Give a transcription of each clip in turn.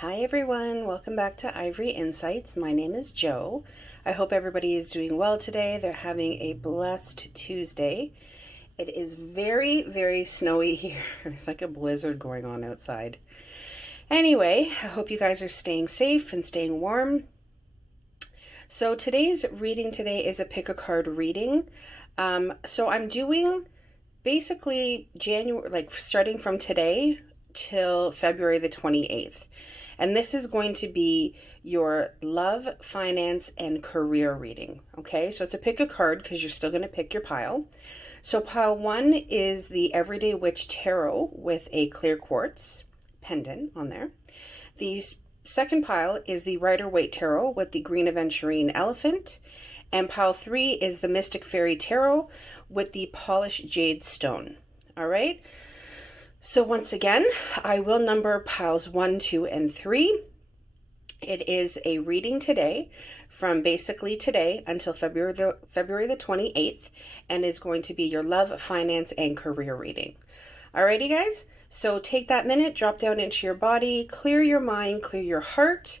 Hi everyone, welcome back to Ivory Insights. My name is Jo. I hope everybody is doing well today. They're having a blessed Tuesday. It is very, very snowy here. It's like a blizzard going on outside. Anyway, I hope you guys are staying safe and staying warm. So today's reading is a pick a card reading. So I'm doing basically starting from today till February the 28th. And this is going to be your love, finance, and career reading. Okay, so it's a pick a card because you're still going to pick your pile. So pile 1 is the Everyday Witch Tarot with a clear quartz pendant on there. The second pile is the Rider-Waite Tarot with the green aventurine elephant. And pile 3 is the Mystic Fairy Tarot with the polished jade stone. All right. So once again, I will number piles 1, 2, and 3. It is a reading today from basically today until February the 28th, and is going to be your love, finance, and career reading. Alrighty, guys. So take that minute, drop down into your body, clear your mind, clear your heart,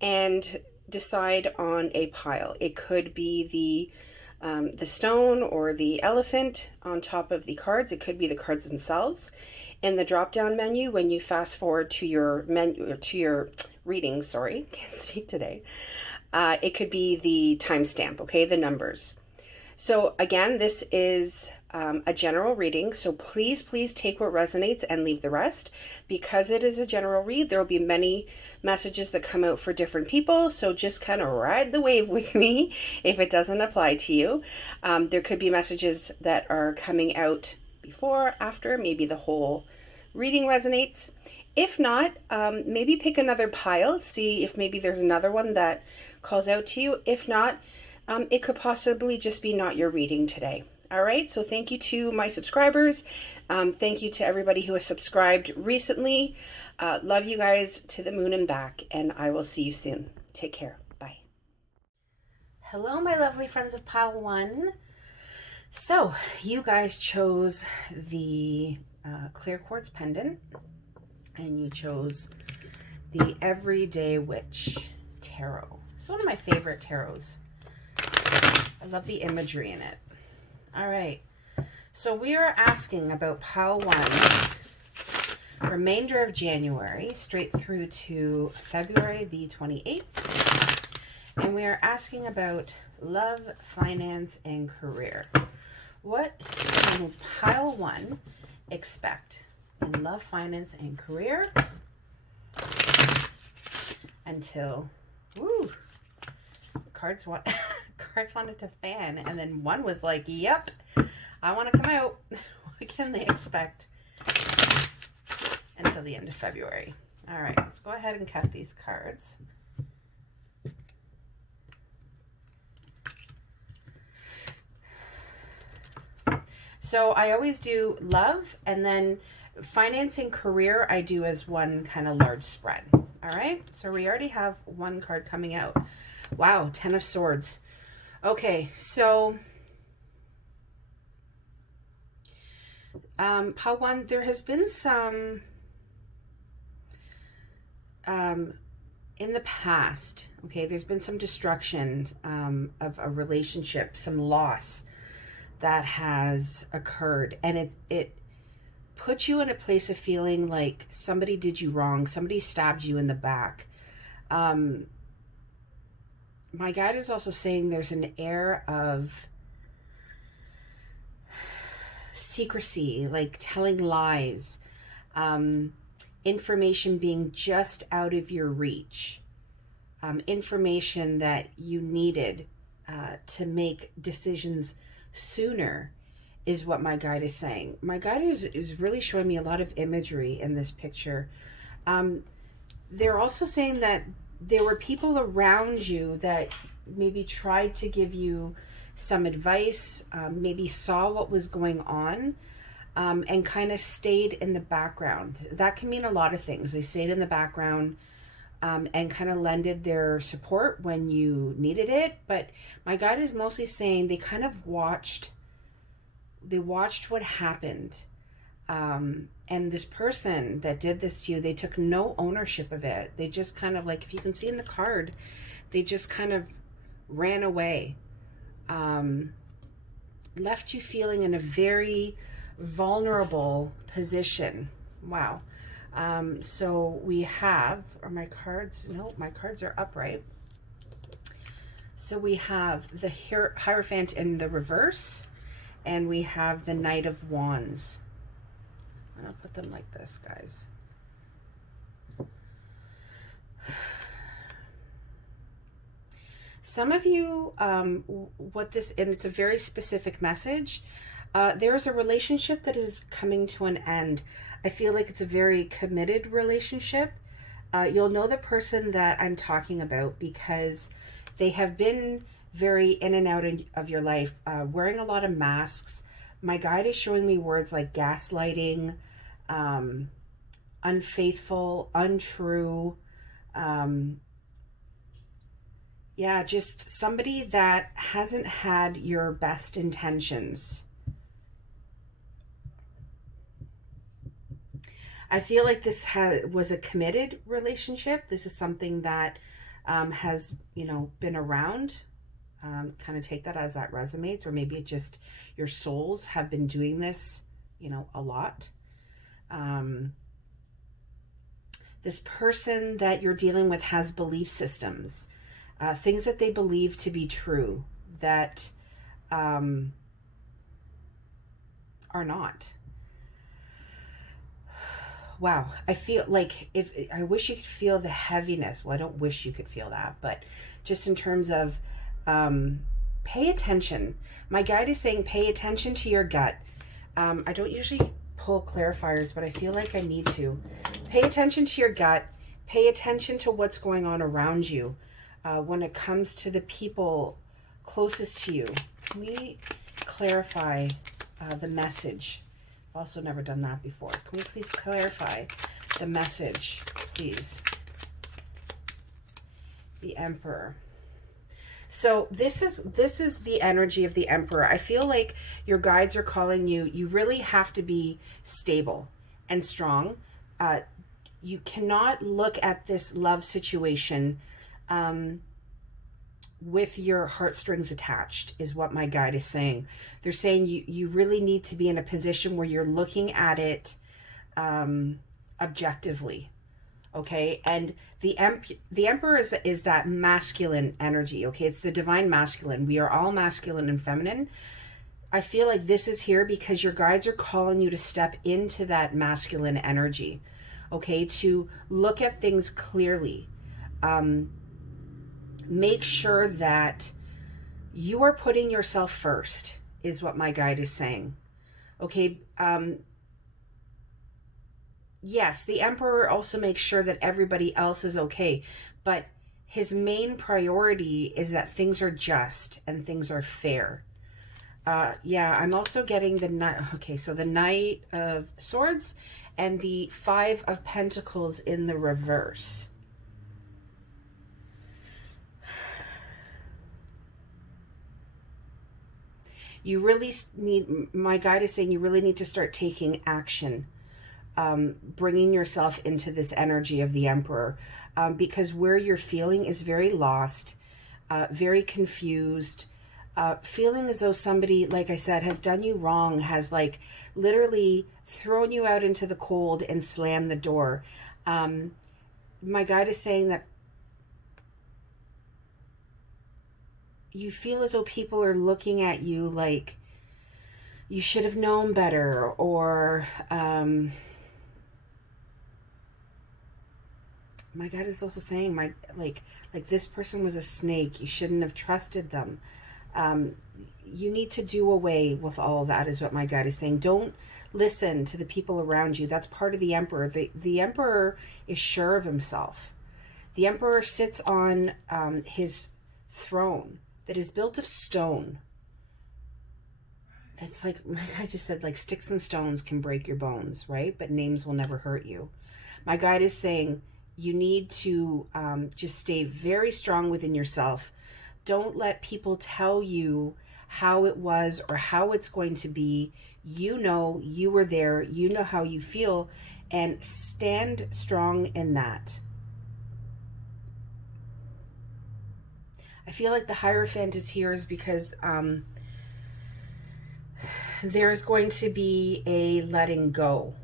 and decide on a pile. It could be the stone or the elephant on top of the cards. It could be the cards themselves. In the drop down menu, when you fast forward to your menu, to your reading, can't speak today, it could be the timestamp, okay, the numbers. So again, this is a general reading, so please take what resonates and leave the rest. Because it is a general read, there will be many messages that come out for different people, so just kind of ride the wave with me if it doesn't apply to you. There could be messages that are coming out before, after, maybe the whole reading resonates. If not, maybe pick another pile, see if maybe there's another one that calls out to you. If not, it could possibly just be not your reading today. All right, so thank you to my subscribers. Thank you to everybody who has subscribed recently. Love you guys to the moon and back, and I will see you soon. Take care. Bye. Hello, my lovely friends of pile 1. So you guys chose the clear quartz pendant, and you chose the Everyday Witch Tarot. It's one of my favorite tarots. I love the imagery in it. All right, so we are asking about pile 1's remainder of January straight through to February the 28th, and we are asking about love, finance, and career. What can pile 1 expect in love, finance, and career until cards wanted to fan, and then one was like, yep, I want to come out. What can they expect until the end of February? All right, let's go ahead and cut these cards. So I always do love, and then finance and career I do as one kind of large spread. All right, so we already have one card coming out. Wow, 10 of Swords. Okay, so pile 1, there has been some in the past, okay, there's been some destruction of a relationship, some loss that has occurred, and it puts you in a place of feeling like somebody did you wrong, somebody stabbed you in the back. My guide is also saying there's an air of secrecy, like telling lies, information being just out of your reach, information that you needed to make decisions sooner is what my guide is saying. My guide is really showing me a lot of imagery in this picture. They're also saying that there were people around you that maybe tried to give you some advice, maybe saw what was going on, and kind of stayed in the background. That can mean a lot of things. They stayed in the background and kind of lended their support when you needed it. But my guide is mostly saying they kind of watched what happened. And this person that did this to you, they took no ownership of it. They just kind of, like, if you can see in the card, they just kind of ran away. Left you feeling in a very vulnerable position. Wow. So we have, are my cards? No, my cards are upright. So we have the Hierophant in the reverse, and we have the Knight of Wands. And I'll put them like this, guys. Some of you, and it's a very specific message. There's a relationship that is coming to an end. I feel like it's a very committed relationship. You'll know the person that I'm talking about because they have been very in and out of your life, wearing a lot of masks. My guide is showing me words like gaslighting, unfaithful, untrue. Yeah, just somebody that hasn't had your best intentions. I feel like this was a committed relationship. This is something that has, been around. Kind of take that as that resonates, or maybe it just your souls have been doing this, a lot. This person that you're dealing with has belief systems, things that they believe to be true that are not. Wow, I feel like I wish you could feel the heaviness. Well, I don't wish you could feel that, but just in terms of pay attention. My guide is saying pay attention to your gut. I don't usually pull clarifiers, but I feel like I need to. Pay attention to your gut. Pay attention to what's going on around you when it comes to the people closest to you. Can we clarify the message? I've also never done that before. Can we please clarify the message, please? The Emperor. So this is the energy of the Emperor. I feel like your guides are calling you. You really have to be stable and strong. You cannot look at this love situation with your heartstrings attached, is what my guide is saying. They're saying you really need to be in a position where you're looking at it objectively. Okay, and the Emperor is that masculine energy. Okay, it's the divine masculine. We are all masculine and feminine. I feel like this is here because your guides are calling you to step into that masculine energy. Okay, to look at things clearly. Make sure that you are putting yourself first, is what my guide is saying. Okay, yes, the Emperor also makes sure that everybody else is okay, but his main priority is that things are just and things are fair. Yeah, I'm also getting the Knight of Swords and the Five of Pentacles in the reverse. You really need, my guide is saying you really need to start taking action. Bringing yourself into this energy of the Emperor, because where you're feeling is very lost, very confused, feeling as though somebody, like I said, has done you wrong, has like literally thrown you out into the cold and slammed the door. My guide is saying that you feel as though people are looking at you like you should have known better, or my guide is also saying like this person was a snake. You shouldn't have trusted them. You need to do away with all of that, is what my guide is saying. Don't listen to the people around you. That's part of the Emperor. The Emperor is sure of himself. The Emperor sits on his throne that is built of stone. It's like my guide just said, like sticks and stones can break your bones, right? But names will never hurt you. My guide is saying you need to just stay very strong within yourself. Don't let people tell you how it was or how it's going to be. You know you were there, you know how you feel, and stand strong in that. I feel like the Hierophant is here is because there's going to be a letting go.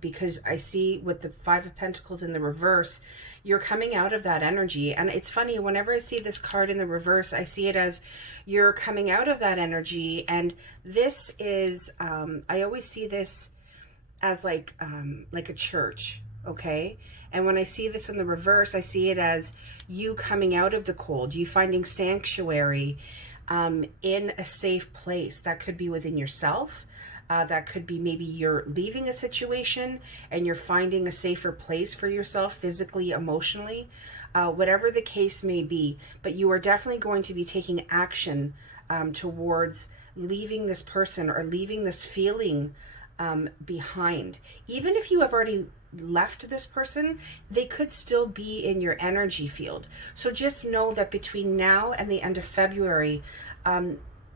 Because I see with the Five of Pentacles in the reverse, you're coming out of that energy. And it's funny, whenever I see this card in the reverse, I see it as you're coming out of that energy. And this is, I always see this as like a church, okay? And when I see this in the reverse, I see it as you coming out of the cold, you finding sanctuary in a safe place. That could be within yourself. That could be maybe you're leaving a situation and you're finding a safer place for yourself physically, emotionally, whatever the case may be. But you are definitely going to be taking action towards leaving this person or leaving this feeling behind. Even if you have already left this person, they could still be in your energy field. So just know that between now and the end of February,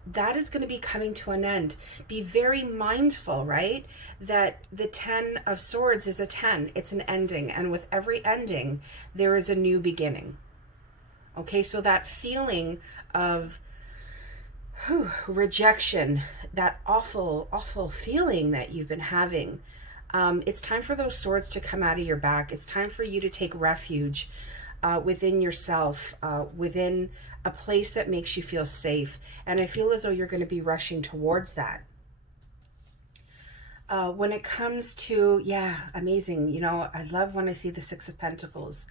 that is going to be coming to an end. Be very mindful, right? That the 10 of Swords is a 10. It's an ending. And with every ending, there is a new beginning. Okay, so that feeling of rejection, that awful, awful feeling that you've been having, it's time for those swords to come out of your back. It's time for you to take refuge within yourself, within a place that makes you feel safe. And I feel as though you're going to be rushing towards that. When it comes to, yeah, amazing. You know, I love when I see the Six of Pentacles.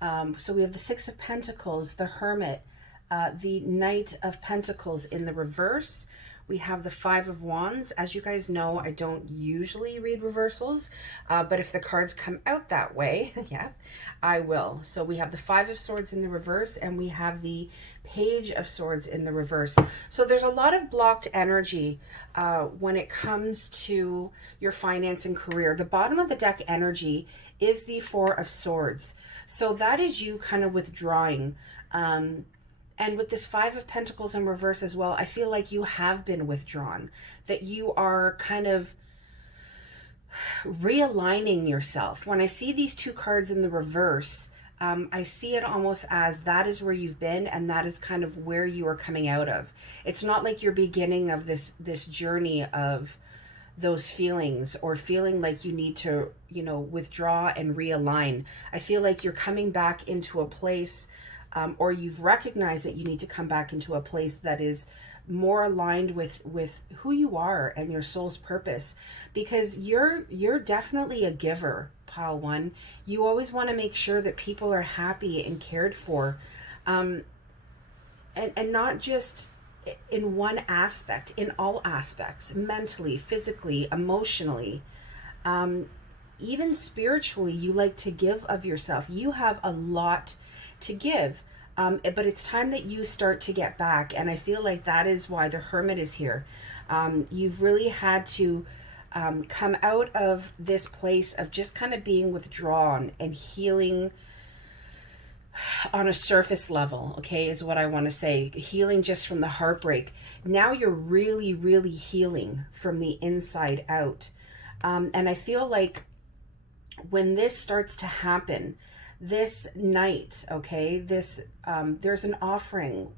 So we have the Six of Pentacles, the Hermit, the Knight of Pentacles in the reverse. We have the Five of Wands. As you guys know, I don't usually read reversals, but if the cards come out that way, yeah, I will. So we have the Five of Swords in the reverse, and we have the Page of Swords in the reverse. So there's a lot of blocked energy when it comes to your finance and career. The bottom of the deck energy is the Four of Swords. So that is you kind of withdrawing. And with this Five of Pentacles in reverse as well, I feel like you have been withdrawn, that you are kind of realigning yourself. When I see these two cards in the reverse, I see it almost as that is where you've been and that is kind of where you are coming out of. It's not like you're beginning of this journey of those feelings or feeling like you need to, you know, withdraw and realign. I feel like you're coming back into a place or you've recognized that you need to come back into a place that is more aligned with who you are and your soul's purpose, because you're definitely a giver, pile one. You always want to make sure that people are happy and cared for, and not just in one aspect, in all aspects, mentally, physically, emotionally, even spiritually. You like to give of yourself. You have a lot to give. But it's time that you start to get back. And I feel like that is why the Hermit is here. You've really had to come out of this place of just kind of being withdrawn and healing on a surface level, okay, is what I want to say. Healing just from the heartbreak. Now you're really, really healing from the inside out. And I feel like when this starts to happen, this night, okay, this there's an offering,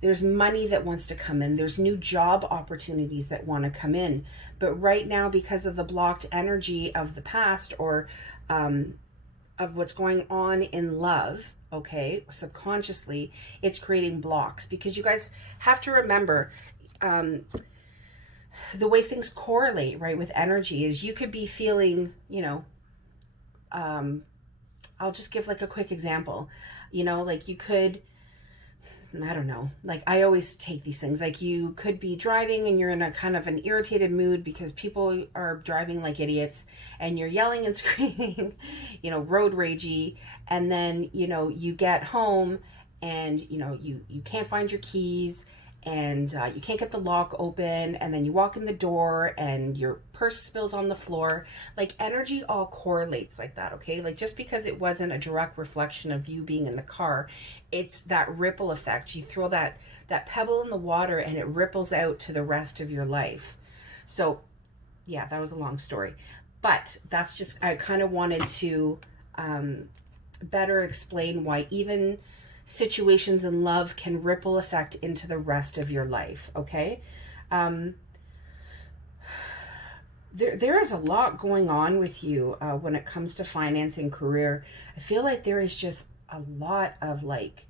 there's money that wants to come in, there's new job opportunities that want to come in, but right now, because of the blocked energy of the past, or of what's going on in love, okay, subconsciously, it's creating blocks. Because you guys have to remember, the way things correlate, right, with energy is you could be feeling, you know, I'll just give like a quick example, you know, like you could, I don't know, like I always take these things, like you could be driving and you're in a kind of an irritated mood because people are driving like idiots and you're yelling and screaming, you know, road ragey. And then, you know, you get home and, you know, you can't find your keys and you can't get the lock open, and then you walk in the door and your purse spills on the floor. Like, energy all correlates like that, okay? Like, just because it wasn't a direct reflection of you being in the car, it's that ripple effect. You throw that pebble in the water and it ripples out to the rest of your life. So yeah, that was a long story, but that's just, I kind of wanted to better explain why even situations in love can ripple effect into the rest of your life, okay? There is a lot going on with you when it comes to finance and career. I feel like there is just a lot of like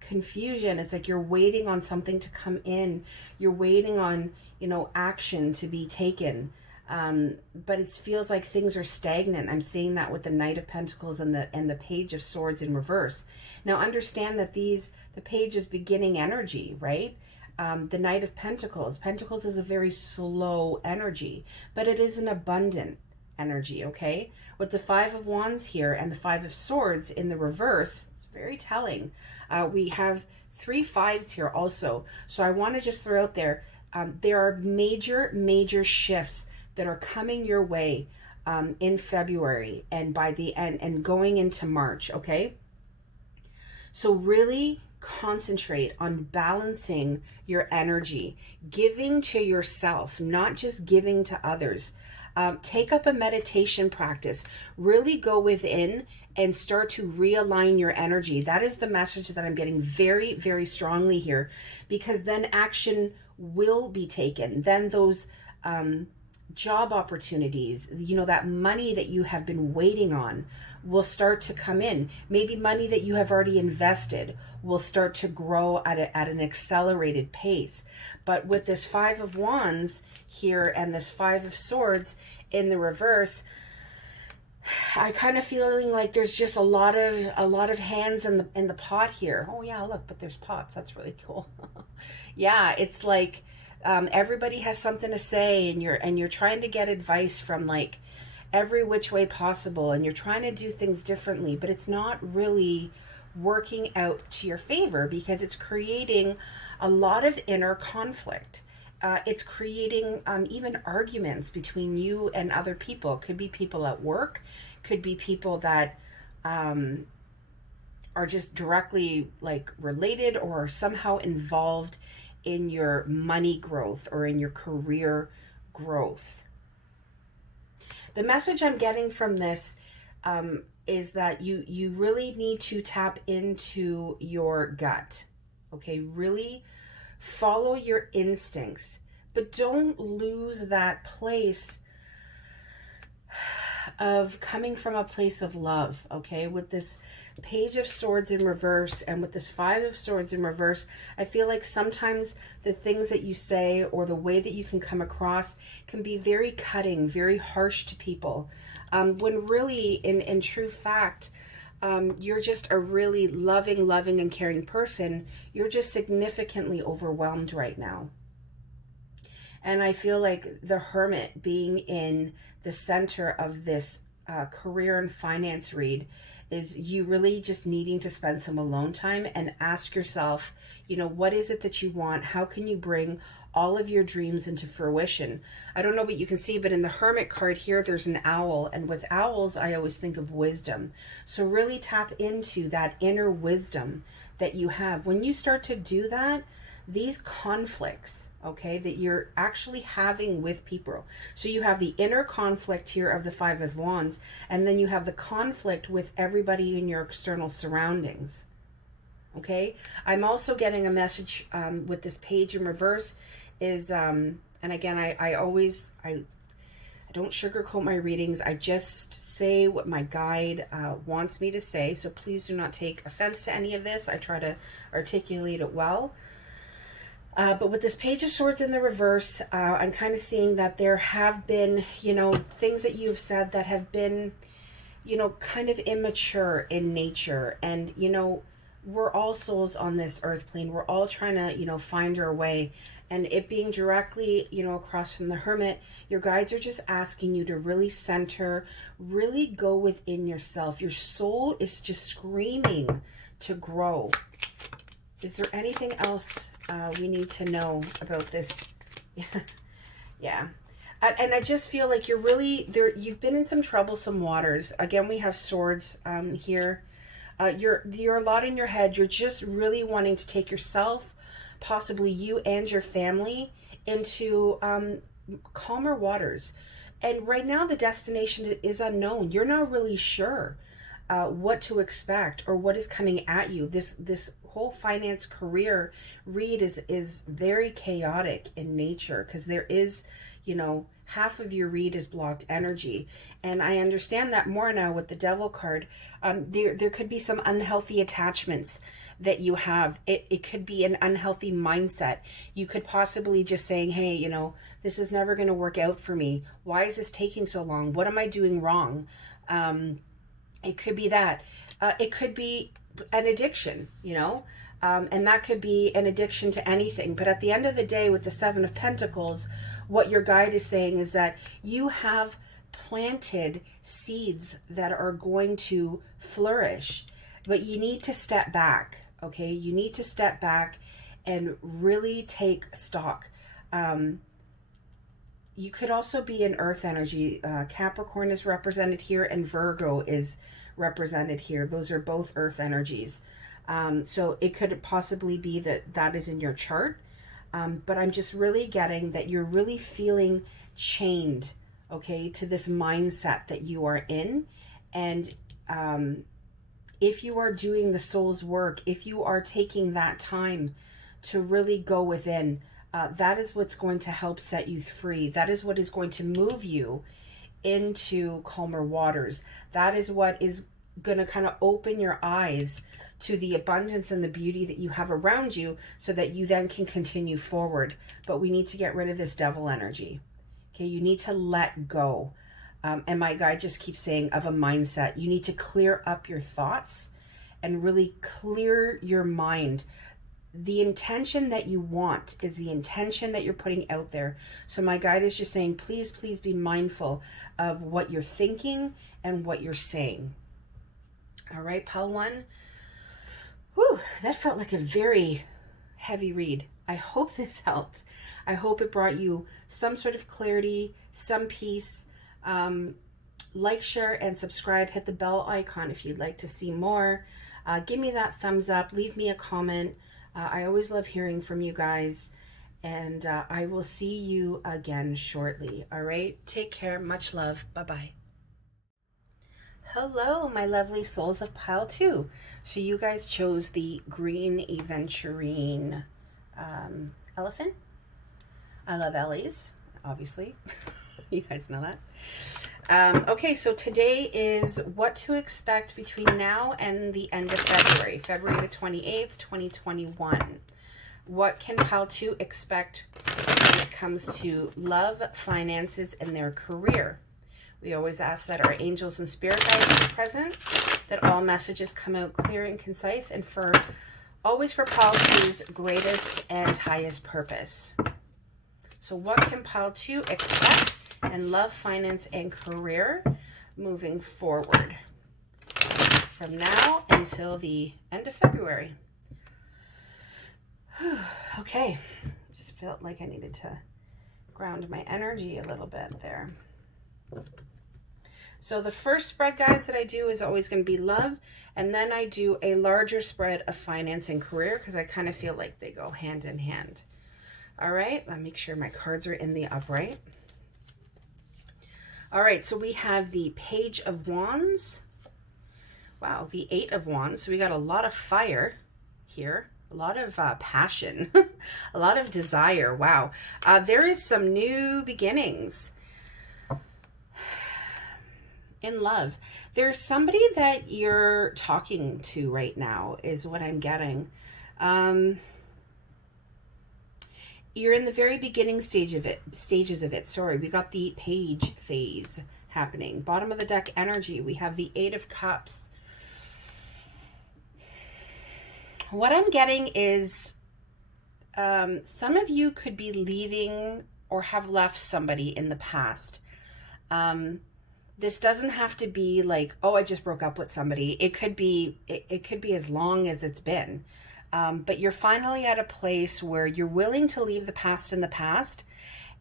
confusion. It's like you're waiting on something to come in. You're waiting on, action to be taken. But it feels like things are stagnant. I'm seeing that with the Knight of Pentacles and the Page of Swords in reverse. Now understand that the Page is beginning energy, right? The Knight of Pentacles. Pentacles is a very slow energy, but it is an abundant energy, okay? With the Five of Wands here and the Five of Swords in the reverse, it's very telling. We have 3 fives here also. So I want to just throw out there, there are major shifts that are coming your way in February and by the end and going into March, okay? So really concentrate on balancing your energy, giving to yourself, not just giving to others. Take up a meditation practice. Really go within and start to realign your energy. That is the message that I'm getting very, very strongly here, because then action will be taken. Then those job opportunities, that money that you have been waiting on will start to come in. Maybe money that you have already invested will start to grow at an accelerated pace. But with this Five of Wands here and this Five of Swords in the reverse, I kind of feeling like there's just a lot of hands in the pot here. Oh yeah, look, but there's pots. That's really cool. Yeah, it's like everybody has something to say, and you're trying to get advice from like every which way possible, and you're trying to do things differently, but it's not really working out to your favor because it's creating a lot of inner conflict. It's creating even arguments between you and other people. Could be people at work, could be people that are just directly like related or somehow involved in your money growth or in your career growth. The message I'm getting from this is that you really need to tap into your gut. Okay, really follow your instincts, but don't lose that place of coming from a place of love. Okay, with this Page of Swords in reverse and with this Five of Swords in reverse, I feel like sometimes the things that you say or the way that you can come across can be very cutting, very harsh to people, when really in true fact, you're just a really loving and caring person. You're just significantly overwhelmed right now. And I feel like the Hermit being in the center of this career and finance read is you really just needing to spend some alone time and ask yourself, what is it that you want? How can you bring all of your dreams into fruition? I don't know what you can see, but in the Hermit card here, there's an owl. And with owls, I always think of wisdom. So really tap into that inner wisdom that you have. When you start to do that, these conflicts, okay, that you're actually having with people. So you have the inner conflict here of the Five of Wands, and then you have the conflict with everybody in your external surroundings. Okay, I'm also getting a message with this Page in reverse is, and again, I don't sugarcoat my readings. I just say what my guide wants me to say. So please do not take offense to any of this. I try to articulate it well. But with this Page of Swords in the reverse, I'm kind of seeing that there have been, things that you've said that have been, kind of immature in nature. And, we're all souls on this earth plane. We're all trying to, find our way. And it being directly, across from the Hermit, your guides are just asking you to really center, really go within yourself. Your soul is just screaming to grow. Is there anything else we need to know about this? Yeah. And I just feel like you're really there. You've been in some troublesome waters. Again, we have swords here. You're a lot in your head. You're just really wanting to take yourself, possibly you and your family, into calmer waters. And right now the destination is unknown. You're not really sure what to expect or what is coming at you. This whole finance career read is very chaotic in nature, because there is, half of your read is blocked energy. And I understand that more now with the Devil card. There could be some unhealthy attachments that you have. It could be an unhealthy mindset. You could possibly just saying, hey, this is never going to work out for me. Why is this taking so long? What am I doing wrong? It could be that. It could be an addiction, and that could be an addiction to anything. But at the end of the day, with the Seven of Pentacles, what your guide is saying is that you have planted seeds that are going to flourish, but you need to step back. Okay, you need to step back and really take stock. You could also be an earth energy. Capricorn is represented here, and Virgo is represented here. Those are both earth energies. So it could possibly be that is in your chart. But I'm just really getting that you're really feeling chained, okay, to this mindset that you are in. And if you are doing the soul's work, if you are taking that time to really go within, that is what's going to help set you free. That is what is going to move you into calmer waters. That is what is going to kind of open your eyes to the abundance and the beauty that you have around you, so that you then can continue forward. But we need to get rid of this devil energy. Okay, you need to let go. And my guide just keeps saying of a mindset. You need to clear up your thoughts and really clear your mind. The intention that you want is the intention that you're putting out there. So my guide is just saying, please, please be mindful of what you're thinking and what you're saying. All right, Pile 1. Whew, that felt like a very heavy read. I hope this helped. I hope it brought you some sort of clarity, some peace. Like, share, and subscribe. Hit the bell icon if you'd like to see more. Give me that thumbs up. Leave me a comment. I always love hearing from you guys. And I will see you again shortly. All right? Take care. Much love. Bye-bye. Hello, my lovely souls of Pile 2. So you guys chose the green aventurine elephant. I love Ellie's, obviously. You guys know that. Okay, so today is what to expect between now and the end of February. February the 28th, 2021. What can Pile 2 expect when it comes to love, finances, and their career? We always ask that our angels and spirit guides be present, that all messages come out clear and concise, and always for Pile 2's greatest and highest purpose. So what can Pile 2 expect in love, finance, and career moving forward from now until the end of February? Okay, just felt like I needed to ground my energy a little bit there. So the first spread, guys, that I do is always going to be love. And then I do a larger spread of finance and career, because I kind of feel like they go hand in hand. All right, let me make sure my cards are in the upright. All right, so we have the Page of Wands. Wow, the Eight of Wands. So we got a lot of fire here. A lot of passion. A lot of desire. Wow. There is some new beginnings in love. There's somebody that you're talking to right now, is what I'm getting. You're in the very beginning stages of it. Sorry, we got the Page phase happening. Bottom of the deck energy, we have the Eight of Cups. What I'm getting is some of you could be leaving or have left somebody in the past. This doesn't have to be like, oh, I just broke up with somebody. It could be as long as it's been. But you're finally at a place where you're willing to leave the past in the past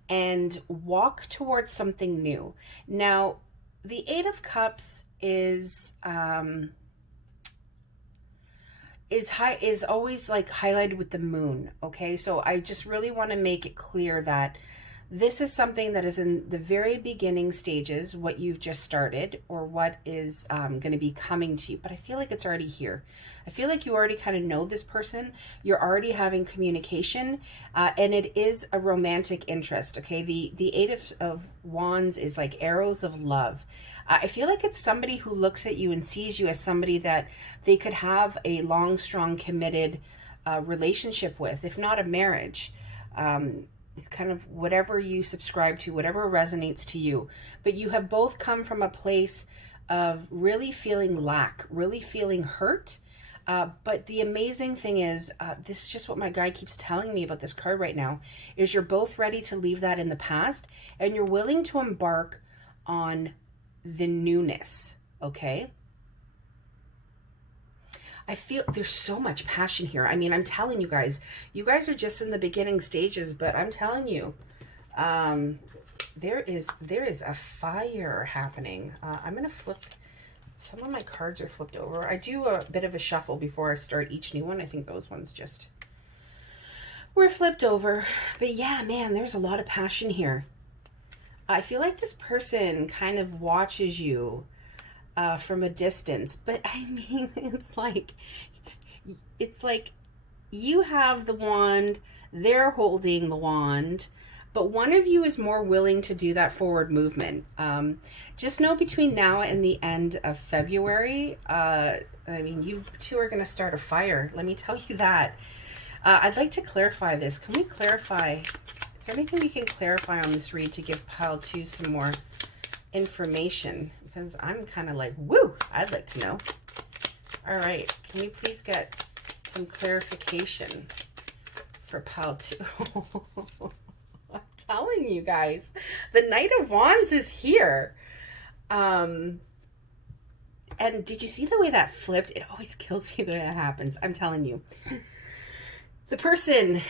and walk towards something new. Now, the Eight of Cups is always like highlighted with the moon. Okay, so I just really want to make it clear that this is something that is in the very beginning stages, what you've just started, or what is going to be coming to you. But I feel like it's already here. I feel like you already kind of know this person. You're already having communication, and it is a romantic interest. Okay, the Eight of Wands is like arrows of love. I feel like it's somebody who looks at you and sees you as somebody that they could have a long, strong, committed relationship with, if not a marriage. It's kind of whatever you subscribe to, whatever resonates to you. But you have both come from a place of really feeling lack, really feeling hurt. But the amazing thing is, this is just what my guy keeps telling me about this card right now, is you're both ready to leave that in the past and you're willing to embark on the newness, okay? I feel there's so much passion here. I mean, I'm telling you guys are just in the beginning stages, but I'm telling you, there is a fire happening. I'm going to flip. Some of my cards are flipped over. I do a bit of a shuffle before I start each new one. I think those ones just were flipped over. But yeah, man, there's a lot of passion here. I feel like this person kind of watches you from a distance, but I mean, it's like you have the wand, they're holding the wand, but one of you is more willing to do that forward movement. Just know between now and the end of February, I mean, you two are going to start a fire. Let me tell you that. I'd like to clarify this. Can we clarify? Is there anything we can clarify on this read to give pile 2 some more information? Because I'm kind of like, woo, I'd like to know. All right, can we please get some clarification for pile 2? I'm telling you guys, the Knight of Wands is here. And did you see the way that flipped? It always kills me the way that happens. I'm telling you. The person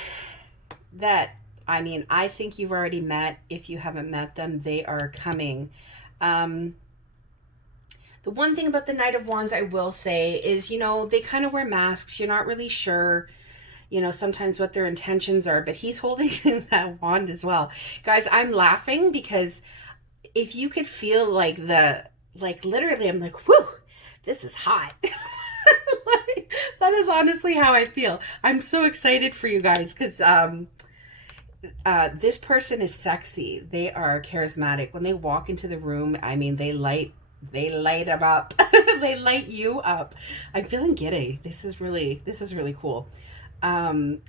that, I mean, I think you've already met. If you haven't met them, they are coming. The one thing about the Knight of Wands I will say is, you know, they kind of wear masks. You're not really sure, you know, sometimes what their intentions are, but he's holding that wand as well. Guys, I'm laughing because if you could feel like literally, I'm like, whoo, this is hot. That is honestly how I feel. I'm so excited for you guys because this person is sexy. They are charismatic. When they walk into the room, I mean, they light them up. They light you up. I'm feeling giddy. This is really cool. And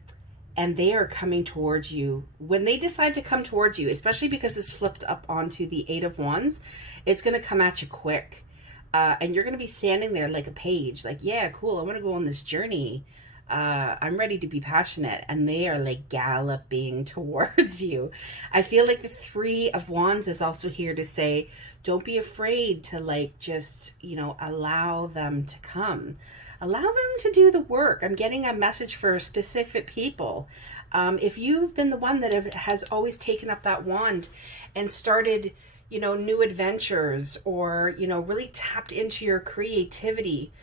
they are coming towards you. When they decide to come towards you, especially because it's flipped up onto the Eight of Wands, it's going to come at you quick. And you're going to be standing there like a page, like, yeah, cool, I want to go on this journey. I'm ready to be passionate. And they are like galloping towards you. I feel like the Three of Wands is also here to say, don't be afraid to like just, you know, allow them to come. Allow them to do the work. I'm getting a message for specific people. If you've been the one that has always taken up that wand and started, you know, new adventures, or, you know, really tapped into your creativity.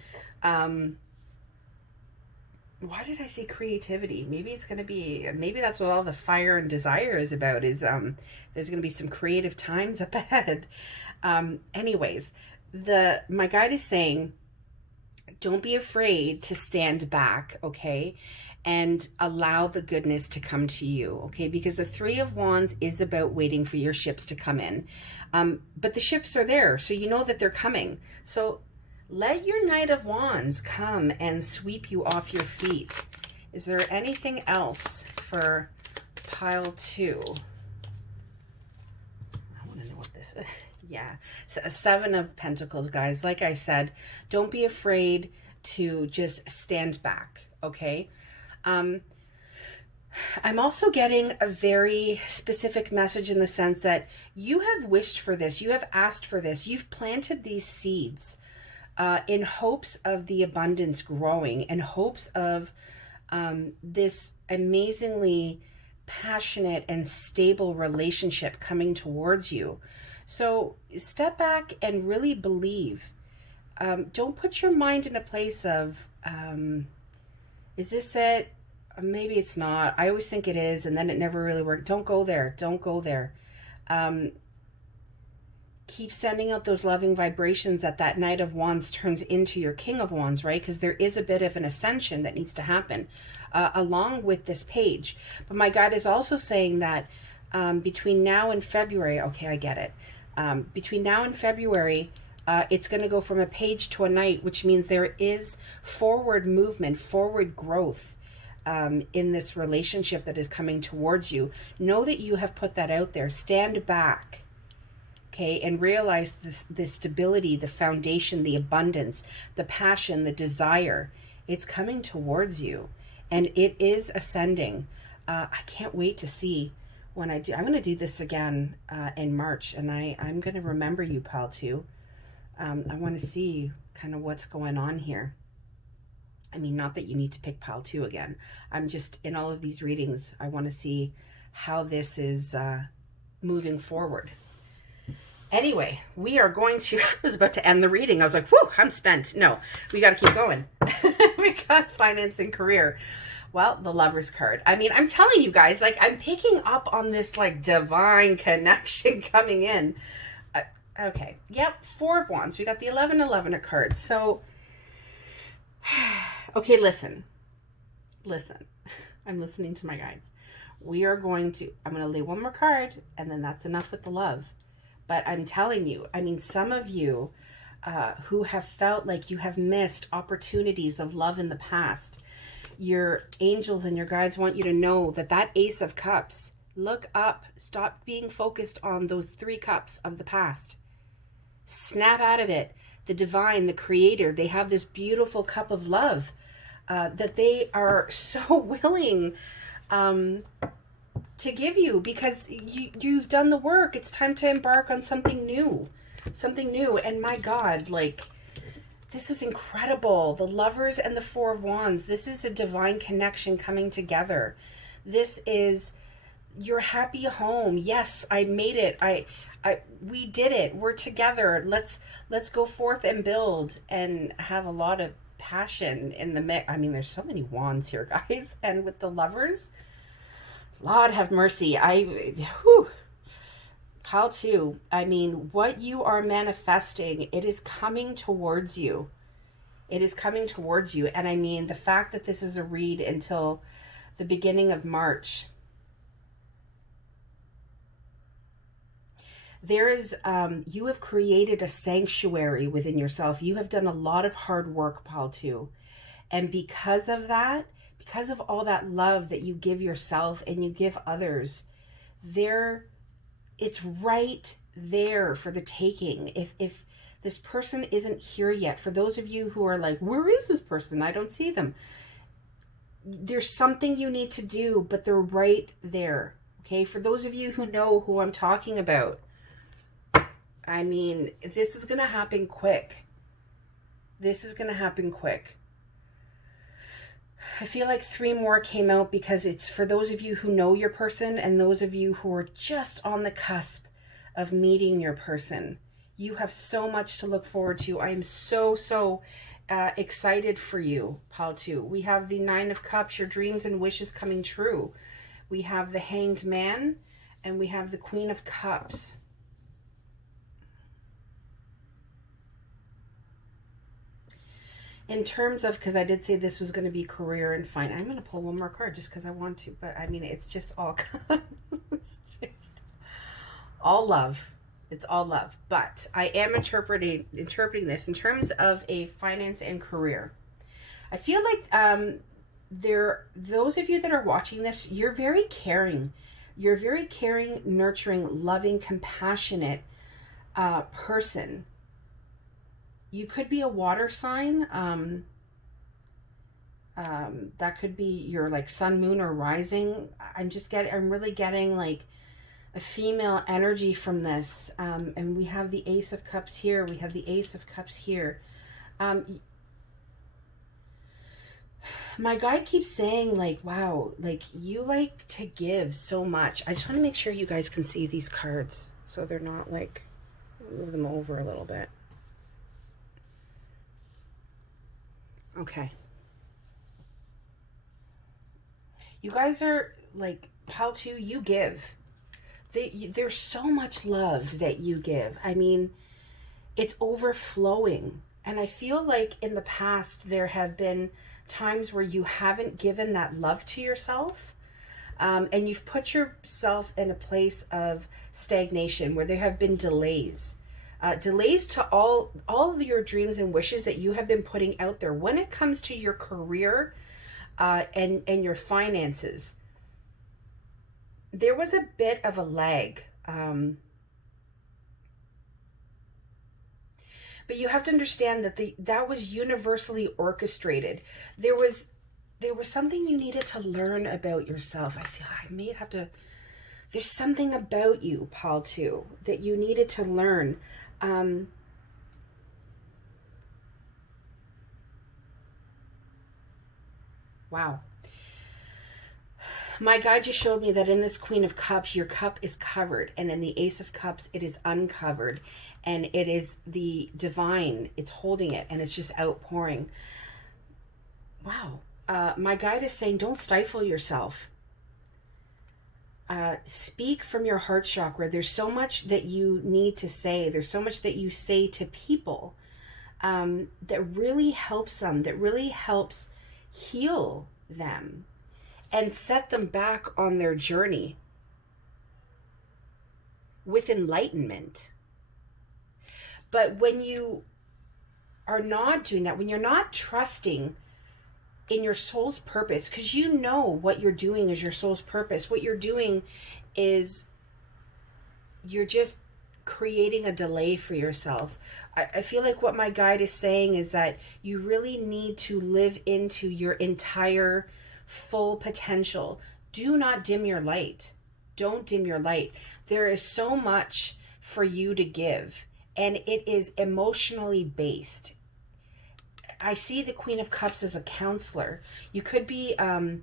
Why did I say creativity? Maybe it's going to be, maybe that's what all the fire and desire is about, is there's going to be some creative times up ahead. Anyways, my guide is saying, don't be afraid to stand back, okay? And allow the goodness to come to you, okay? Because the Three of Wands is about waiting for your ships to come in. But the ships are there, so you know that they're coming. So let your Knight of Wands come and sweep you off your feet. Is there anything else for pile 2? I want to know what this is. Yeah, so Seven of Pentacles, guys. Like I said, don't be afraid to just stand back, okay? I'm also getting a very specific message in the sense that you have wished for this, you have asked for this, you've planted these seeds in hopes of the abundance growing, in hopes of this amazingly passionate and stable relationship coming towards you. So step back and really believe. Don't put your mind in a place of, is this it? Maybe it's not. I always think it is, and then it never really worked. Don't go there. Don't go there. Keep sending out those loving vibrations that Knight of Wands turns into your King of Wands, right? Because there is a bit of an ascension that needs to happen along with this page. But my guide is also saying that between now and February, okay, I get it. Between now and February, it's going to go from a page to a knight, which means there is forward movement, forward growth in this relationship that is coming towards you. Know that you have put that out there. Stand back. Okay, and realize the stability, the foundation, the abundance, the passion, the desire. It's coming towards you, and it is ascending. I can't wait to see when I do. I'm going to do this again in March, and I'm going to remember you, pal, too. I want to see kind of what's going on here. I mean, not that you need to pick pile 2 again. I'm just, in all of these readings, I want to see how this is moving forward. Anyway, we are going to, I was about to end the reading. I was like, whew, I'm spent. No, we got to keep going. We got finance and career. Well, the Lover's card. I mean, I'm telling you guys, like, I'm picking up on this, like, divine connection coming in. Okay. Yep. 4 of Wands. We got the 11 of cards. So, okay, listen. I'm listening to my guides. We are going to, I'm going to lay one more card, and then that's enough with the love. But I'm telling you, I mean, some of you who have felt like you have missed opportunities of love in the past, your angels and your guides want you to know that Ace of Cups, look up, stop being focused on those 3 cups of the past. Snap out of it. The divine, the creator, they have this beautiful cup of love that they are so willing to give you, because you've done the work. It's time to embark on something new. And my God, like, this is incredible. The Lovers and the 4 of Wands. This is a divine connection coming together. This is your happy home. Yes, I made it. We did it. We're together. Let's go forth and build and have a lot of passion in the mix. I mean, there's so many wands here, guys. And with the Lovers, Lord have mercy. Pile 2. I mean, what you are manifesting, it is coming towards you. It is coming towards you. And I mean, the fact that this is a read until the beginning of March, there is, you have created a sanctuary within yourself. You have done a lot of hard work, Pile 2. And because of that, because of all that love that you give yourself and you give others, it's right there for the taking. If this person isn't here yet, for those of you who are like, where is this person? I don't see them. There's something you need to do, but they're right there. Okay, for those of you who know who I'm talking about, I mean, this is going to happen quick. This is going to happen quick. I feel like 3 more came out because it's for those of you who know your person and those of you who are just on the cusp of meeting your person. You have so much to look forward to. I am so excited for you, Pile 2. We have the 9 of Cups, your dreams and wishes coming true. We have the Hanged Man, and we have the Queen of Cups. In terms of, because I did say this was going to be career and fine. I'm going to pull one more card just because I want to. But I mean, it's just all, it's just all love. It's all love. But I am interpreting this in terms of a finance and career. I feel like those of you that are watching this, you're very caring. You're a very caring, nurturing, loving, compassionate person. You could be a water sign. That could be your like sun, moon, or rising. I'm really getting like a female energy from this. And we have the Ace of Cups here. We have the Ace of Cups here. My guide keeps saying, like, wow, like, you like to give so much. I just want to make sure you guys can see these cards so they're not, like, move them over a little bit. Okay. You guys are, like, pile two, you give. There's so much love that you give. I mean, it's overflowing. And I feel like in the past, there have been times where you haven't given that love to yourself. And you've put yourself in a place of stagnation where there have been delays. Delays to all of your dreams and wishes that you have been putting out there when it comes to your career and your finances. There was a bit of a lag. But you have to understand that that was universally orchestrated. There was something you needed to learn about yourself. I feel I may have to. There's something about you, Paul, too, that you needed to learn. Wow. My guide just showed me that in this Queen of Cups, your cup is covered, and in the Ace of Cups, it is uncovered, and it is the divine. It's holding it, and it's just outpouring. Wow. My guide is saying, don't stifle yourself. Speak from your heart chakra. There's so much that you need to say. There's so much that you say to people that really helps them, that really helps heal them and set them back on their journey with enlightenment. But when you are not doing that, when you're not trusting in your soul's purpose, because you know what you're doing is your soul's purpose, what you're doing is you're just creating a delay for yourself. I feel like what my guide is saying is that you really need to live into your entire full potential. Do not dim your light. Don't dim your light. There is so much for you to give, and it is emotionally based. I see the Queen of Cups as a counselor. You could be in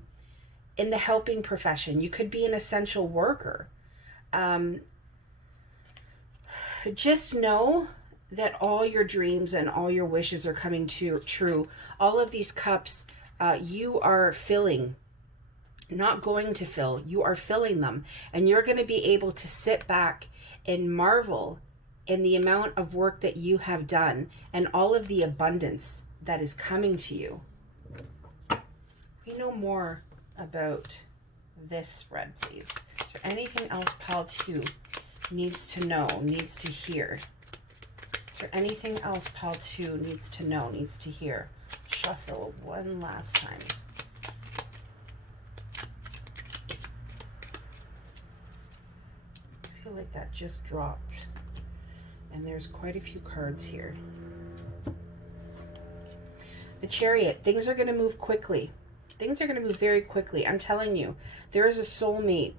the helping profession. You could be an essential worker. Just know that all your dreams and all your wishes are coming true. All of these cups, you are filling, not going to fill. You are filling them. And you're going to be able to sit back and marvel in the amount of work that you have done and all of the abundance that is coming to you. We know more about this spread, please. Is there anything else Pile 2 needs to know, needs to hear? Is there anything else Pile 2 needs to know, needs to hear? Shuffle one last time. I feel like that just dropped. And there's quite a few cards here. The Chariot. Things are going to move quickly. Things are going to move very quickly. I'm telling you, there is a soulmate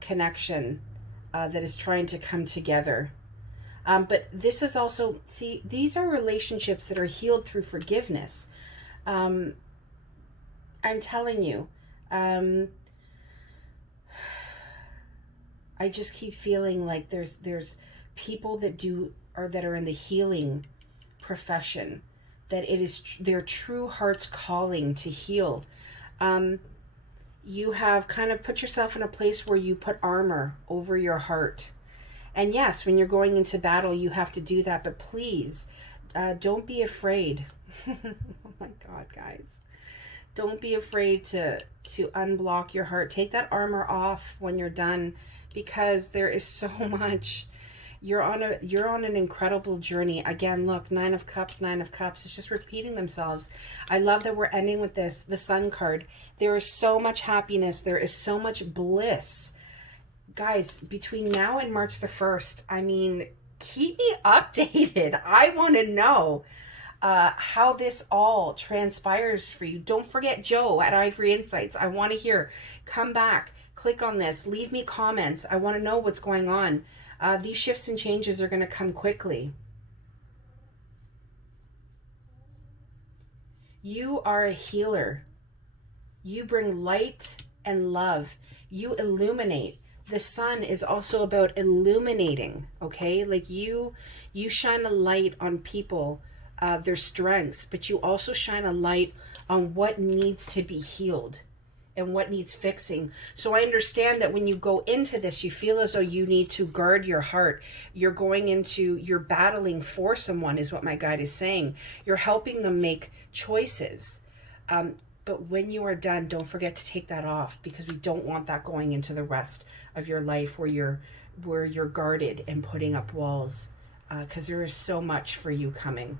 connection that is trying to come together. But this is also, see, these are relationships that are healed through forgiveness. I'm telling you, I just keep feeling like there's people that are in the healing profession, that it is their true heart's calling to heal. You have kind of put yourself in a place where you put armor over your heart. And yes, when you're going into battle, you have to do that. But please, don't be afraid. Oh my God, guys. Don't be afraid to unblock your heart. Take that armor off when you're done, because there is so much. You're on an incredible journey. Again, look, Nine of Cups. It's just repeating themselves. I love that we're ending with this, the Sun card. There is so much happiness. There is so much bliss. Guys, between now and March the 1st, I mean, keep me updated. I want to know how this all transpires for you. Don't forget Joe at Ivory Insights. I want to hear. Come back. Click on this. Leave me comments. I want to know what's going on. These shifts and changes are going to come quickly. You are a healer. You bring light and love. You illuminate. The sun is also about illuminating, okay? Like you shine a light on people, their strengths, but you also shine a light on what needs to be healed and what needs fixing. So I understand that when you go into this, you feel as though you need to guard your heart. You're battling for someone, is what my guide is saying. You're helping them make choices. But when you are done, don't forget to take that off, because we don't want that going into the rest of your life where you're guarded and putting up walls, because there is so much for you coming.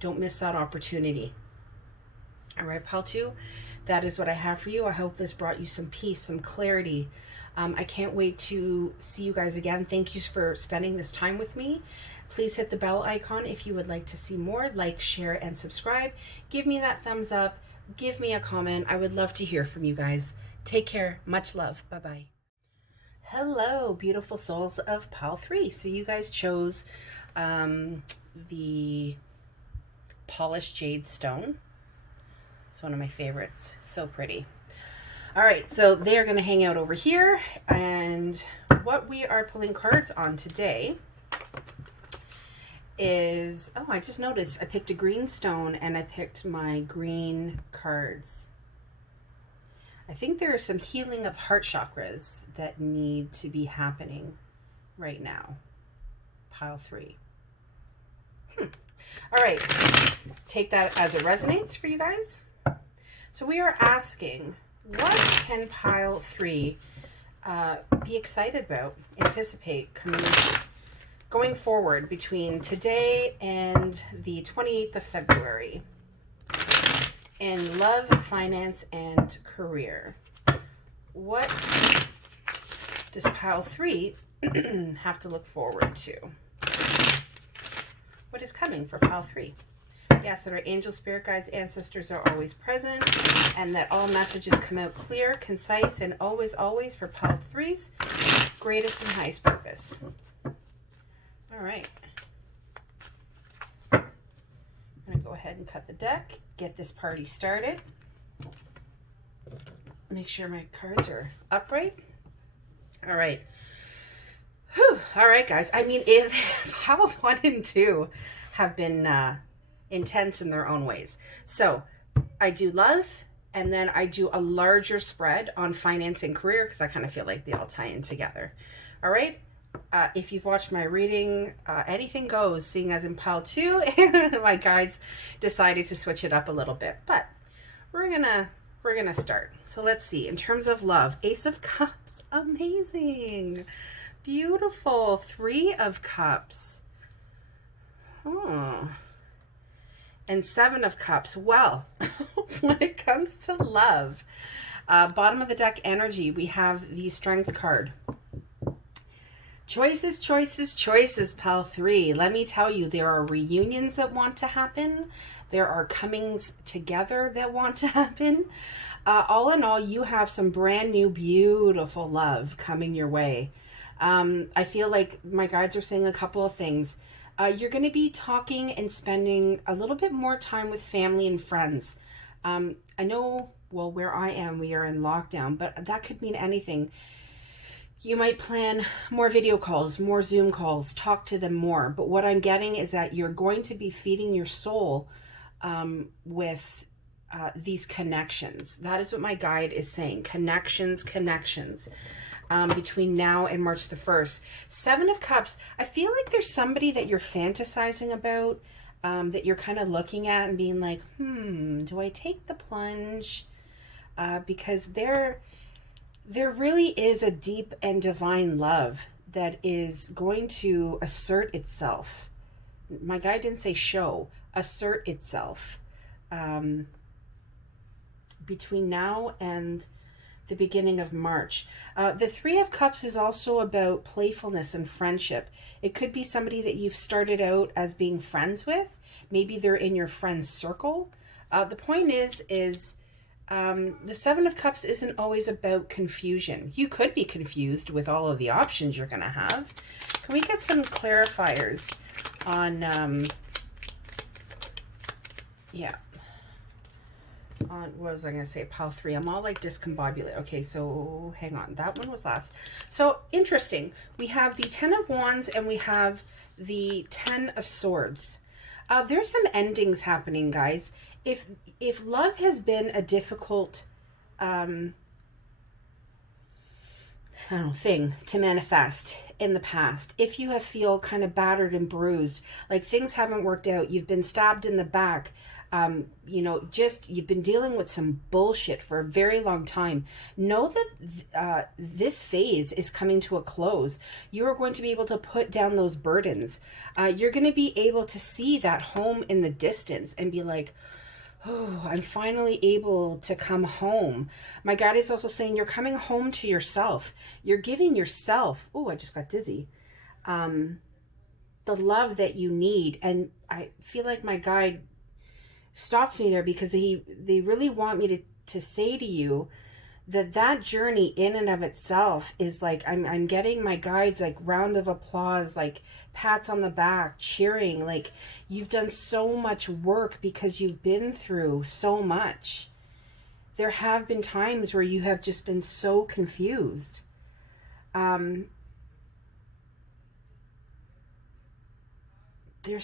Don't miss that opportunity. All right, Pal 2, that is what I have for you. I hope this brought you some peace, some clarity. I can't wait to see you guys again. Thank you for spending this time with me. Please hit the bell icon if you would like to see more. Like, share, and subscribe. Give me that thumbs up. Give me a comment. I would love to hear from you guys. Take care. Much love. Bye-bye. Hello, beautiful souls of Pal 3. So you guys chose the polished jade stone. It's one of my favorites. So pretty. All right, so they're going to hang out over here. And what we are pulling cards on today is, oh, I just noticed I picked a green stone and I picked my green cards. I think there is some healing of heart chakras that need to be happening right now. Pile 3. All right, take that as it resonates for you guys. So we are asking, what can pile 3 be excited about, anticipate going forward between today and the 28th of February in love, finance, and career? What does pile 3 have to look forward to? What is coming for pile 3? Yes, that our angel, spirit guides, ancestors are always present, and that all messages come out clear, concise, and always, always for pile 3's greatest and highest purpose. All right. I'm going to go ahead and cut the deck, get this party started. Make sure my cards are upright. All right. Whew. All right, guys. I mean, pile 1 and 2 have been intense in their own ways. So I do love, and then I do a larger spread on finance and career, because I kind of feel like they all tie in together. All right. If you've watched my reading, anything goes, seeing as in pile 2, my guides decided to switch it up a little bit, but we're gonna start. So let's see. In terms of love, Ace of Cups, amazing, beautiful. 3 of Cups, oh, and 7 of Cups. Well, when it comes to love, bottom of the deck energy, we have the Strength card. Choices, choices, choices, pal 3. Let me tell you, there are reunions that want to happen. There are comings together that want to happen. All in all, you have some brand new, beautiful love coming your way. I feel like my guides are saying a couple of things. You're going to be talking and spending a little bit more time with family and friends. I know, well, where I am, we are in lockdown, but that could mean anything. You might plan more video calls, more Zoom calls, talk to them more. But what I'm getting is that you're going to be feeding your soul with these connections. That is what my guide is saying. Connections, connections. Between now and March the 1st. 7 of Cups. I feel like there's somebody that you're fantasizing about, that you're kind of looking at and being like, do I take the plunge? Because there really is a deep and divine love that is going to assert itself. My guide didn't say show, assert itself between now and the beginning of March. The 3 of Cups is also about playfulness and friendship. It could be somebody that you've started out as being friends with. Maybe they're in your friend's circle. The point is the 7 of Cups isn't always about confusion. You could be confused with all of the options you're going to have. Can we get some clarifiers on, what was I going to say? Pile 3. I'm all like discombobulated. Okay, so hang on. That one was last. So interesting. We have the 10 of Wands and we have the 10 of Swords. There's some endings happening, guys. If love has been a difficult thing to manifest in the past, if you have feel kind of battered and bruised, like things haven't worked out, you've been stabbed in the back, just you've been dealing with some bullshit for a very long time, know that this phase is coming to a close. You are going to be able to put down those burdens. You're going to be able to see that home in the distance and be like, oh, I'm finally able to come home. My God is also saying you're coming home to yourself. You're giving yourself, oh, I just got dizzy, the love that you need. And I feel like my guide stopped me there because they really want me to say to you that journey in and of itself is like, I'm getting my guides like round of applause, like pats on the back, cheering, like you've done so much work because you've been through so much. There have been times where you have just been so confused. There's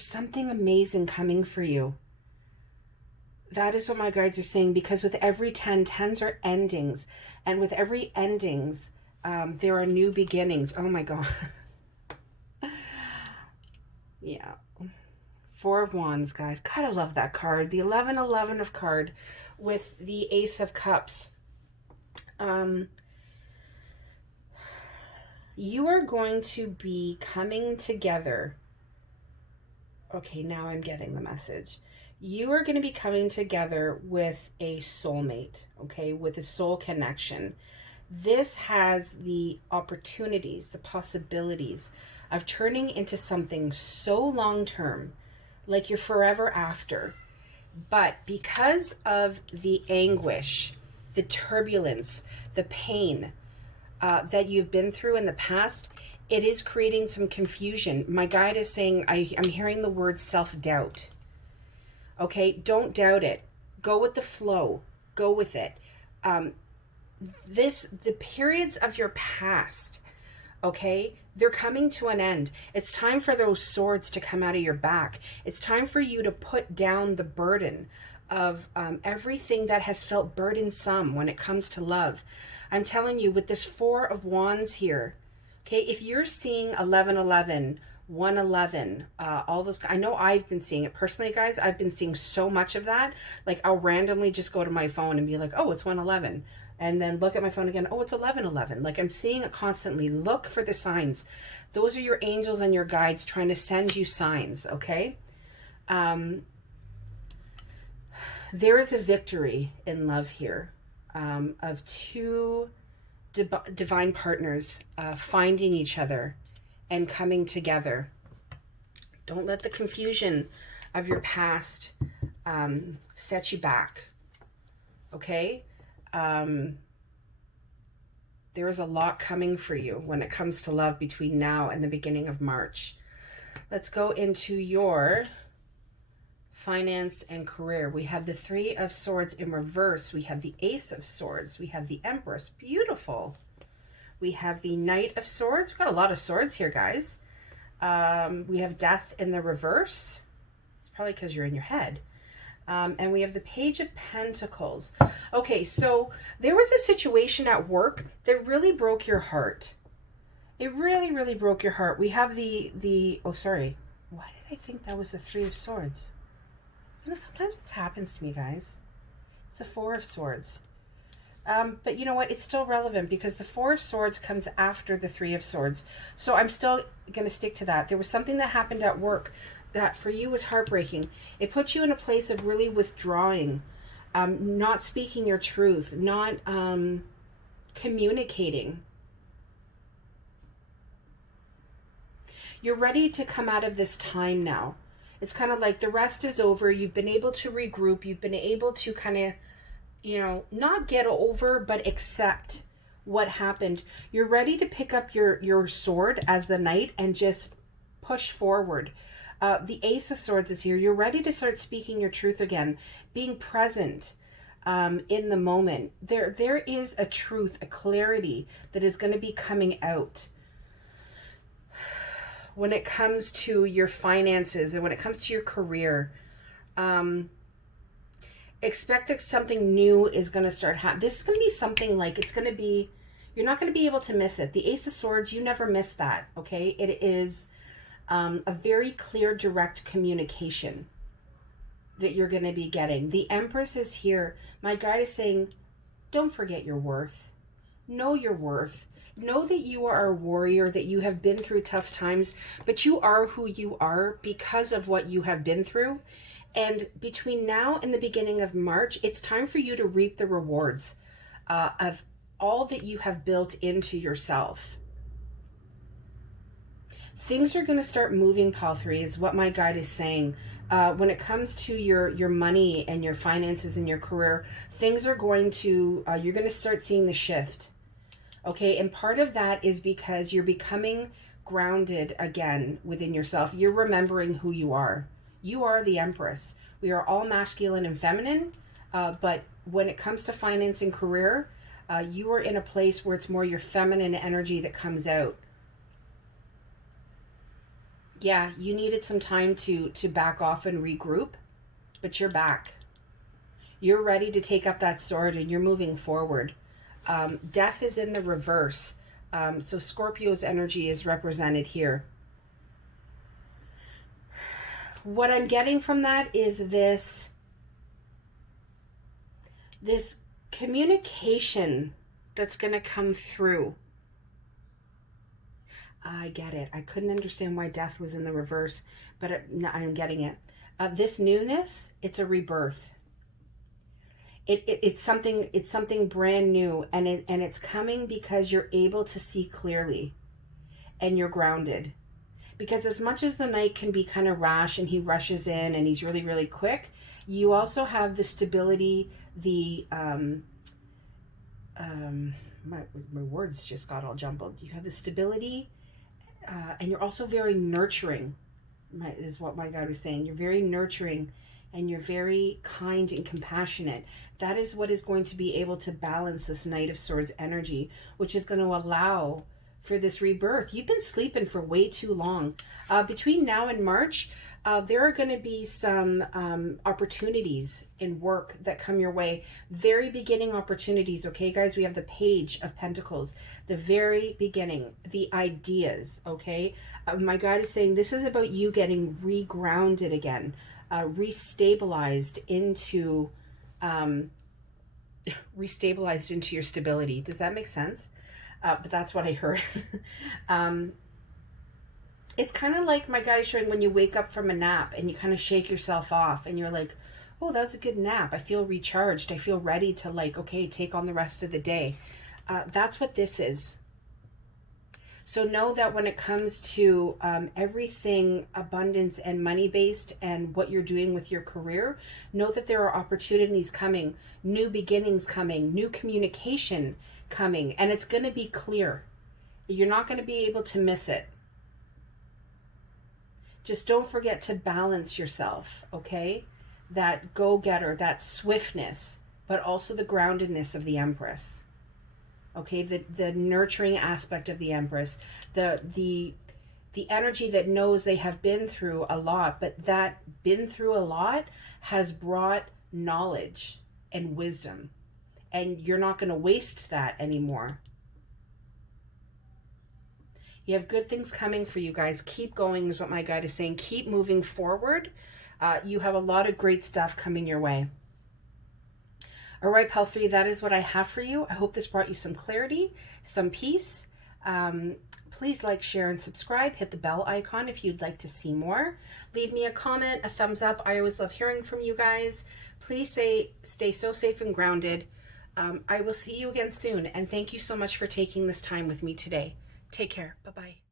something amazing coming for you. That is what my guides are saying, because with every 10, 10s are endings. And with every endings, there are new beginnings. Oh my God. Yeah. 4 of Wands, guys. God, I love that card. The 11 of card with the Ace of Cups. You are going to be coming together. Okay, now I'm getting the message. You are going to be coming together with a soulmate, okay, with a soul connection. This has the opportunities, the possibilities of turning into something so long-term, like you're forever after. But because of the anguish, the turbulence, the pain that you've been through in the past, it is creating some confusion. My guide is saying, I'm hearing the word self-doubt. Okay, don't doubt it. Go with the flow. Go with it. The periods of your past, okay, they're coming to an end. It's time for those swords to come out of your back. It's time for you to put down the burden of everything that has felt burdensome when it comes to love. I'm telling you, with this 4 of Wands here, okay, if you're seeing 1111, 111, all those, I know I've been seeing it personally, guys. I've been seeing so much of that. Like, I'll randomly just go to my phone and be like, oh, it's 111, and then look at my phone again, oh, it's 1111. Like, I'm seeing it constantly. Look for the signs. Those are your angels and your guides trying to send you signs, okay? There is a victory in love here, of 2 divine partners finding each other and coming together. Don't let the confusion of your past set you back, okay? There is a lot coming for you when it comes to love between now and the beginning of March. Let's go into your finance and career. We have the 3 of Swords in reverse. We have the Ace of Swords. We have the Empress. Beautiful. We have the Knight of Swords. We've got a lot of swords here, guys. We have Death in the reverse. It's probably because you're in your head. And we have the Page of Pentacles. Okay, so there was a situation at work that really broke your heart. It really, really broke your heart. We have oh, sorry. Why did I think that was the 3 of Swords? You know, sometimes this happens to me, guys. It's the 4 of Swords. But you know what? It's still relevant because the 4 of Swords comes after the 3 of Swords. So I'm still going to stick to that. There was something that happened at work that for you was heartbreaking. It put you in a place of really withdrawing, not speaking your truth, not communicating. You're ready to come out of this time now. It's kind of like the rest is over. You've been able to regroup. You've been able to kind of, you know, not get over, but accept what happened. You're ready to pick up your sword as the knight and just push forward. The Ace of Swords is here. You're ready to start speaking your truth again, being present, in the moment. There is a truth, a clarity that is going to be coming out when it comes to your finances and when it comes to your career. Expect that something new is going to start happening. This is going to be something like, it's going to be, you're not going to be able to miss it. The Ace of Swords, you never miss that, okay? It is a very clear, direct communication that you're going to be getting. The Empress is here. My guide is saying, don't forget your worth. Know your worth. Know that you are a warrior, that you have been through tough times, but you are who you are because of what you have been through. And between now and the beginning of March, it's time for you to reap the rewards of all that you have built into yourself. Things are going to start moving, Pile 3, is what my guide is saying. When it comes to your money and your finances and your career, things are going to, you're going to start seeing the shift. Okay, and part of that is because you're becoming grounded again within yourself. You're remembering who you are. You are the Empress. We are all masculine and feminine, but when it comes to finance and career, you are in a place where it's more your feminine energy that comes out. Yeah, you needed some time to back off and regroup, but you're back. You're ready to take up that sword and you're moving forward. Death is in the reverse. So Scorpio's energy is represented here. What I'm getting from that is this communication that's going to come through. I get it. I couldn't understand why death was in the reverse, but I'm getting it. This newness, it's a rebirth. It's something brand new, and it's coming because you're able to see clearly, and you're grounded. Because as much as the knight can be kind of rash and he rushes in and he's really, really quick, you also have the stability, the my words just got all jumbled. You have the stability, and you're also very nurturing, is what my guide was saying. You're very nurturing, and you're very kind and compassionate. That is what is going to be able to balance this Knight of Swords energy, which is going to allow for this rebirth. You've been sleeping for way too long. Between now and March, there are going to be some opportunities in work that come your way. Very beginning opportunities, okay, guys? We have the Page of Pentacles, the very beginning, the ideas, okay? My guide is saying this is about you getting regrounded again, restabilized into your stability. Does that make sense? But that's what I heard. It's kind of like my guy is showing when you wake up from a nap and you kind of shake yourself off and you're like, oh, that was a good nap. I feel recharged. I feel ready to, like, okay, take on the rest of the day. That's what this is. So know that when it comes to everything abundance and money-based and what you're doing with your career, know that there are opportunities coming, new beginnings coming, new communication coming, and it's going to be clear. You're not going to be able to miss it. Just don't forget to balance yourself, okay? That go-getter, that swiftness, but also the groundedness of the Empress. Okay, the nurturing aspect of the Empress, the energy that knows they have been through a lot, but that been through a lot has brought knowledge and wisdom, and you're not going to waste that anymore. You have good things coming for you guys. Keep going is what my guide is saying. Keep moving forward. You have a lot of great stuff coming your way. All right, Pile 3, that is what I have for you. I hope this brought you some clarity, some peace. Please like, share, and subscribe. Hit the bell icon if you'd like to see more. Leave me a comment, a thumbs up. I always love hearing from you guys. Please stay so safe and grounded. I will see you again soon, and thank you so much for taking this time with me today. Take care. Bye-bye.